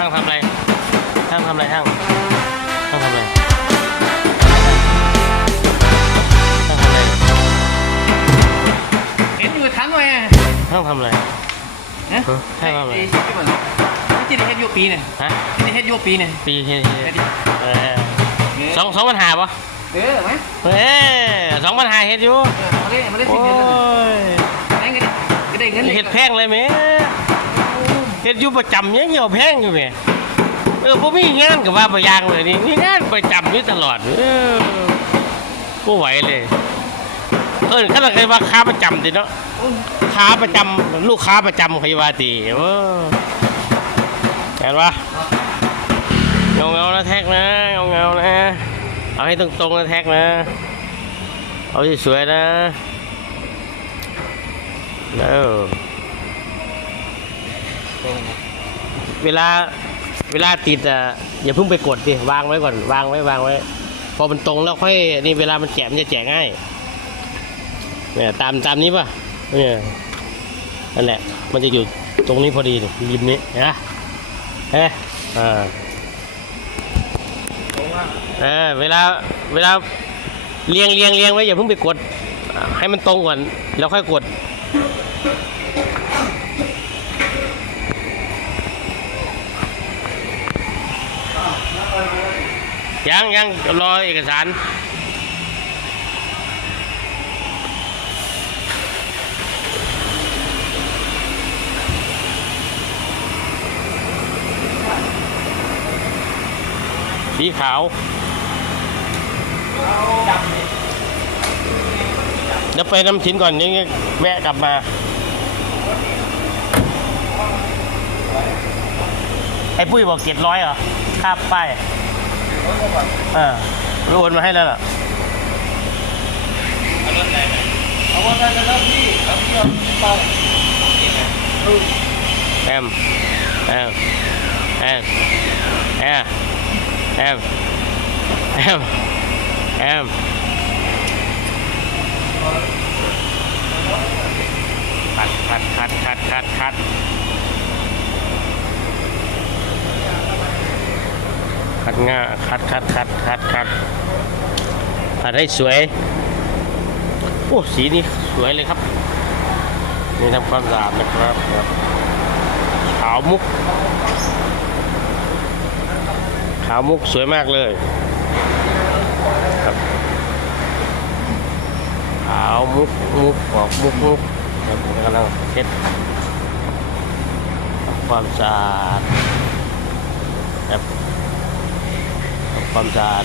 ช่างทำอะไรช่างทำอะไรช่างช่างทำอะไรช่างทำอะไรเห็นอยู่ทั้งเลยอะช่างทำอะไรนะเออใช่ป่ะไอ้ที่มันที่ได้เฮ็ดอยูปีเนี่ยฮะที่ได้เฮ็ดอยูปีเนี่ยปีเฮ้ยไอ้ที่เออสองสองปัญหาปะเออไหมเฮ้ยสองปัญหาเฮ็ดอยู่เออมาเล่นมาเล่นโอ้สิบเดือนแล้วยนั่นก็ได้ก็ได้เงินเฮ็ดแพงเลยแหม่ เฮ็ดอยู่ประจำยังเหี่ยวแพงอยู่แหม่เออผมมีงานกับว่าประยางเลยนี่มีงานประจำอยู่ตลอดเออบ่ไหวเลย เออขนาดใครว่าค้าประจำดิเนาะค้าประจำลูกค้าประจำใครว่าตีเออเห็นปะเงาเงานะแท็กนะเงาเงานะ เอาให้ตรงๆนะแท็กนะ เอาสวยๆนะเออ เวลาเวลาติดอะอย่าเพิ่งไปกดดิวางไว้ก่อนวางไว้วางไว้ พอมันตรงแล้วค่อยนี่เวลามันแกะมันจะแจกง่ายเนี่ยตามตามนี้ป่ะเนี่ยนั่นแหละ มันจะอยู่ตรงนี้พอดีนี่ริมนี้นไหมเฮ้อ่าเออเวลาเวลาเรียงเรียงเรียงไว้อย่าเพิ่งไปกด ให้มันตรงก่อนแล้วค่อยกด ยังยังรอเอกสาร สีขาวเดี๋ยวไปน้ำชิ้นก่อนยังแวะกลับมาไอ้ปุ้ยบอกเจ็ดร้อยเหรอค่าป้าย ออรู้โอนมาให้แล้วเหรอเอาวันนั้นจะเริ่มที่เอาที่เราไปแอมแอมแอมแอมแอมแอมแอมคัดคัดคัดคัดคัดคัด คัดง่าคัดคัดคัดคัดคัดคัดให้สวยโอ้สีนี้สวยเลยครับ นี่ทำความสะอาดนะครับครับขาวมุก ขาวมุกสวยมากเลยครับขาวมุกมุกออกมุกมุกครับผมกำลังเช็ดทำความสะอาดครับ ความสะอาด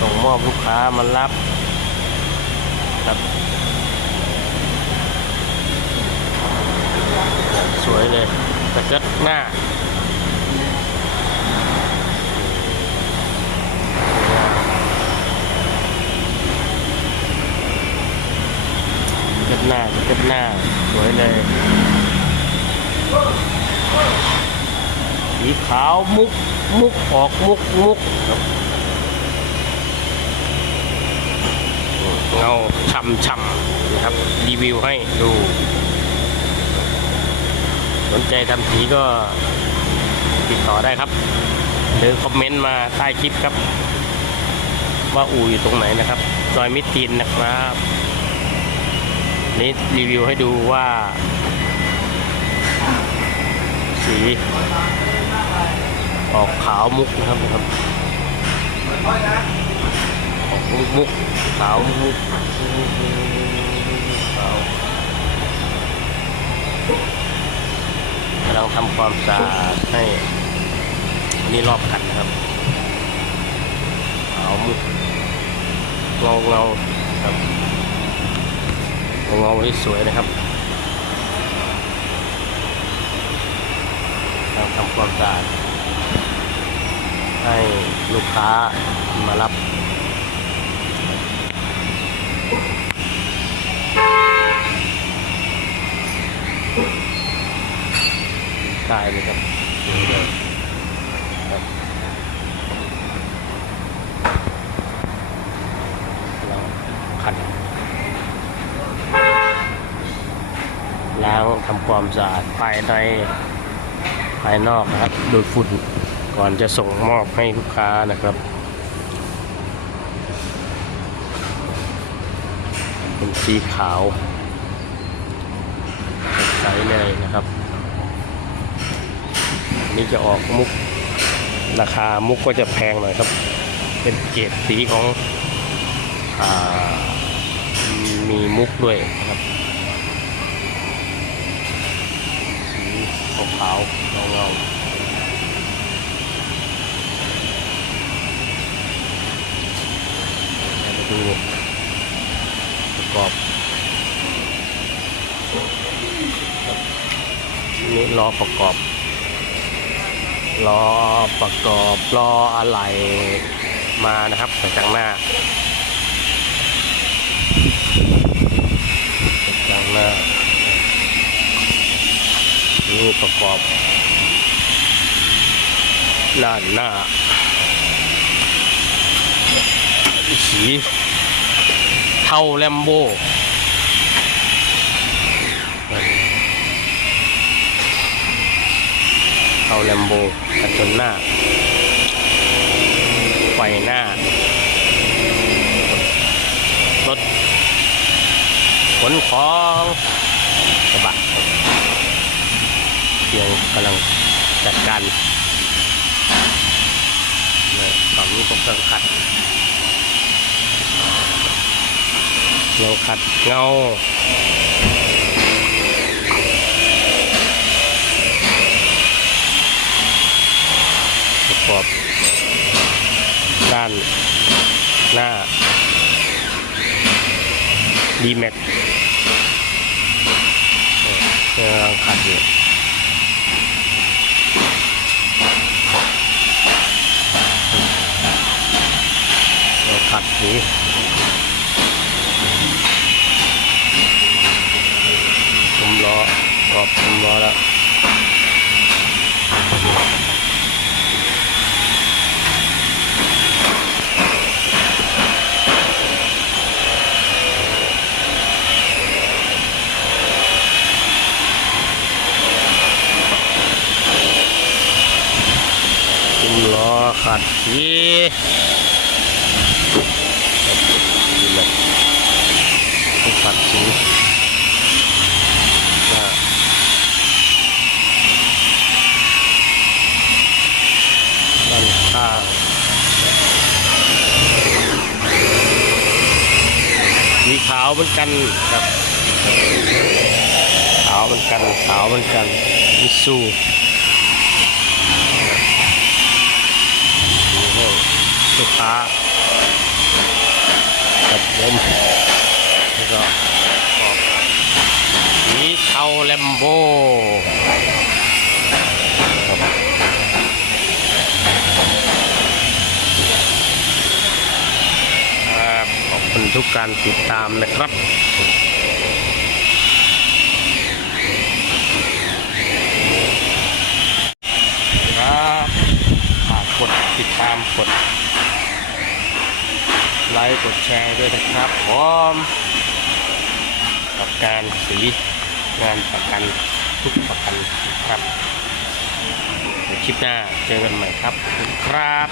ส่งมอบลูกค้ามารับครับ สวยเลยตะเกิดหน้ากิดหน้าตะเกิดหน้า สวยเลย สีขาวมุก มุกออกมุกมุกครับเงาช่ำช่ำๆนะครับ รีวิวให้ดู สนใจทำสีก็ติดต่อได้ครับ หรือคอมเมนต์มาใต้คลิปครับ ว่าอู่อยู่ตรงไหนนะครับซอยมิตรทีนนะครับนี่รีวิวให้ดูว่า สี ออกขาวมุกนะครับนะครับออกมุกมุกขาวมุกขาวกำลังทำความสะอาดให้นี่รอบขัดนะครับเอามุกเงาเงาครับเงาเงาที่สวยนะครับกำลังทำความสะอาด ให้ลูกค้ามารับได้เลยครับนี่เลยครับเราขัดล้างทำความสะอาดภายในภายนอกนะครับ โดูดฝุ่น ก่อนจะส่งมอบให้ลูกค้านะครับเป็นสีขาวใสเลยนะครับนี่จะออกมุกราคามุกก็จะแพงหน่อยครับ เป็นเกรดสีของอมีมุกด้วยนะครับสีขาวเงาเงาๆเดูประกอบนี่ล้อประกอบล้อประกอบล้ออะไรมานะครับจังหน้าจังหน้านี่ประกอบด้านหน้า สีาแลมโบเอาแลมโบกันชนหน้า ไฟหน้า รถขนของกระบะเพียงกำลังจัดการเนี่ยฝั่งนี้ผมกำลังขัด เงาขัดเงาประกอบด้านหน้า d m a x กำลังขัดอยู่เราขัดสีผม ล้อกรอบผมล้อแล้วล้อขัดสีขัดสีหน้าด้านข้างสีขาวเห มือนกันครับขาวเหมือนกันขาวเหมือนกันมิซูดูให้ลูกค้ากับผมแล้วก็สีเทาแลมโบครับขอบคุณ ทุกการติดตามนะครับครับฝากกดติดตามกด ไลค์กดแชร์ด้วยนะครับพร้อมกับการสีงานประกันทุกประกันนะครับเดี๋ยวคลิปหน้าเจอกันใหม่ครับขอบคุณครับ